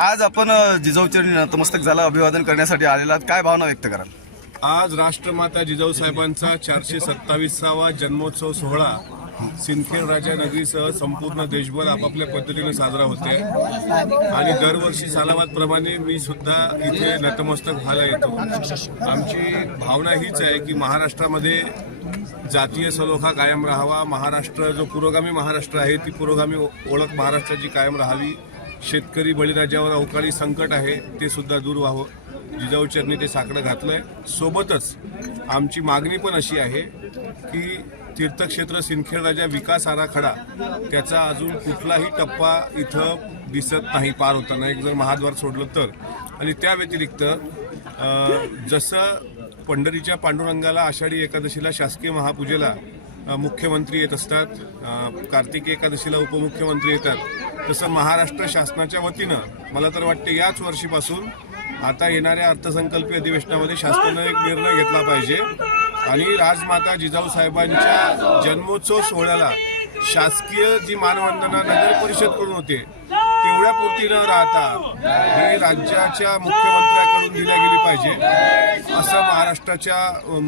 आज आपण चरणी नतमस्तक झाला अभिवादन करण्यासाठी आलेला काय भावना व्यक्त कराल आज राष्ट्रमाता जिजाऊ साहेबांचा चारशे सत्तावीसावा जन्मोत्सव सोहळा सिंदखेड राजा नगरीसह संपूर्ण देशभर आपापल्या पद्धतीने साजरा होते आणि दरवर्षी सालावादप्रमाणे मी सुद्धा इथे नतमस्तक व्हायला येतो आमची भावना हीच आहे की महाराष्ट्रामध्ये जातीय सलोखा कायम राहावा महाराष्ट्र जो पुरोगामी महाराष्ट्र आहे ती पुरोगामी ओळख महाराष्ट्राची कायम राहावी शेतकरी बळीराजावर अवकाळी संकट आहे ते सुद्धा दूर व्हावं चरणी ते साकडं घातलं आहे सोबतच आमची मागणी पण अशी आहे की तीर्थक्षेत्र सिंदखेडराजा विकास आराखडा त्याचा अजून कुठलाही टप्पा इथं दिसत नाही पार होताना एक जर महाद्वार सोडलं तर आणि त्या व्यतिरिक्त जसं पंढरीच्या पांडुरंगाला आषाढी एकादशीला शासकीय महापूजेला मुख्यमंत्री येत असतात कार्तिक एकादशीला उपमुख्यमंत्री येतात तसं महाराष्ट्र शासनाच्या वतीनं मला तर वाटते याच वर्षीपासून आता येणाऱ्या अर्थसंकल्पीय अधिवेशनामध्ये शासनानं एक निर्णय घेतला पाहिजे आणि राजमाता जिजाऊ साहेबांच्या जन्मोत्सव सोहळ्याला शासकीय जी मानवंदना नगर परिषदकडून होते तेवढ्यापुरती न राहता हे राज्याच्या मुख्यमंत्र्याकडून दिल्या गेली पाहिजे असं महाराष्ट्राच्या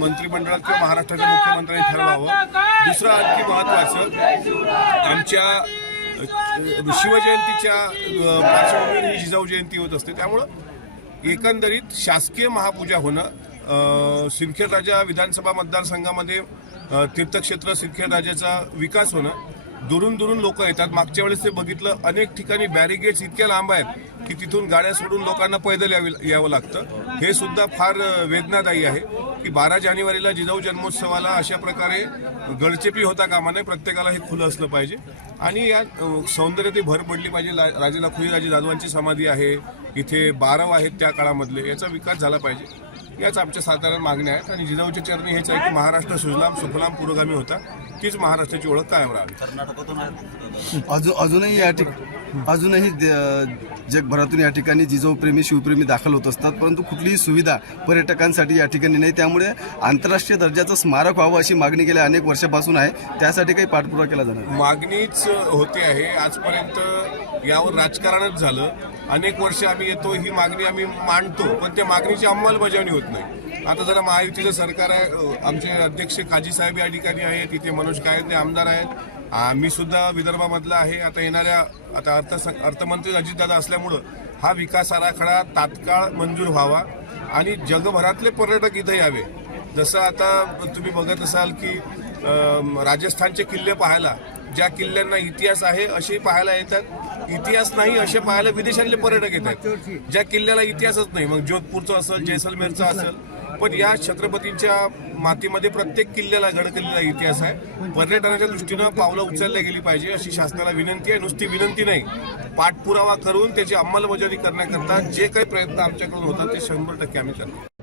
मंत्रिमंडळात किंवा महाराष्ट्राच्या मुख्यमंत्र्यांनी ठरवावं दुसरं आणखी महत्वाचं आमच्या शिवजयंतीच्या पार्श्वभूमीवर ही जिजाऊ जयंती होत असते त्यामुळं एकंदरीत शासकीय महापूजा होणं सिंदखेड राजा विधानसभा मतदारसंघामध्ये तीर्थक्षेत्र सिंदखेड राजाचा विकास होणं दुरून दुरून लोक येतात मागच्या वेळेस ते बघितलं अनेक ठिकाणी बॅरिगेड्स इतक्या लांब आहेत की तिथून गाड्या सोडून लोकांना पैदल यावी यावं लागतं हे सुद्धा फार वेदनादायी आहे की बारा जानेवारीला जिजाऊ जन्मोत्सवाला अशा प्रकारे गडचेपी होता कामा नये प्रत्येकाला हे खुलं असलं पाहिजे आणि या सौंदर्यती भर पडली पाहिजे राजेला खुईराजे जाधवांची समाधी आहे इथे बारव आहेत त्या काळामधले याचा विकास झाला पाहिजे याच आमच्या साधारण मागण्या आहेत आणि जिजाऊच्या चरणी हेच आहे की महाराष्ट्र सुजलाम सुफलाम पुरोगामी होता तीच महाराष्ट्राची ओळख कायम राहावी अजून अजूनही या ठिकाणी अजूनही जगभरातून या ठिकाणी जिजाऊप्रेमी शिवप्रेमी दाखल होत असतात परंतु कुठलीही सुविधा पर्यटकांसाठी या ठिकाणी नाही त्यामुळे आंतरराष्ट्रीय दर्जाचं स्मारक व्हावं अशी मागणी गेल्या अनेक वर्षापासून आहे त्यासाठी काही पाठपुरावा केला जाणार मागणीच होते आहे आजपर्यंत यावर राजकारणच झालं अनेक वर्ष आम्ही येतो ही मागणी आम्ही मांडतो पण त्या मागणीची अंमलबजावणी होत नाही आता जरा महायुतीचं सरकार आहे आमचे अध्यक्ष काजी साहेब या ठिकाणी आहेत तिथे मनोज कायदे आमदार आहेत आम्ही सुद्धा विदर्भामधला आहे आता येणाऱ्या आता अर्थ अर्थमंत्री अजितदादा असल्यामुळं हा विकास आराखडा तात्काळ मंजूर व्हावा आणि जगभरातले पर्यटक इथं यावे जसं आता तुम्ही बघत असाल की राजस्थानचे किल्ले पाहायला ज्या किल्ल्यांना इतिहास आहे असे पाहायला येतात इतिहास नाही असे पाहायला विदेशातले पर्यटक येतात ज्या किल्ल्याला इतिहासच नाही मग जोधपूरचं असेल जैसलमेरचं असेल पण या छत्रपतींच्या मातीमध्ये प्रत्येक किल्ल्याला गडकलेला इतिहास आहे पर्यटनाच्या दृष्टीनं पावलं उचलल्या गेली पाहिजे अशी शासनाला विनंती आहे नुसती विनंती नाही पाठपुरावा करून त्याची अंमलबजावणी करण्याकरता जे काही प्रयत्न आमच्याकडून होतात ते शंभर टक्के आम्ही करतो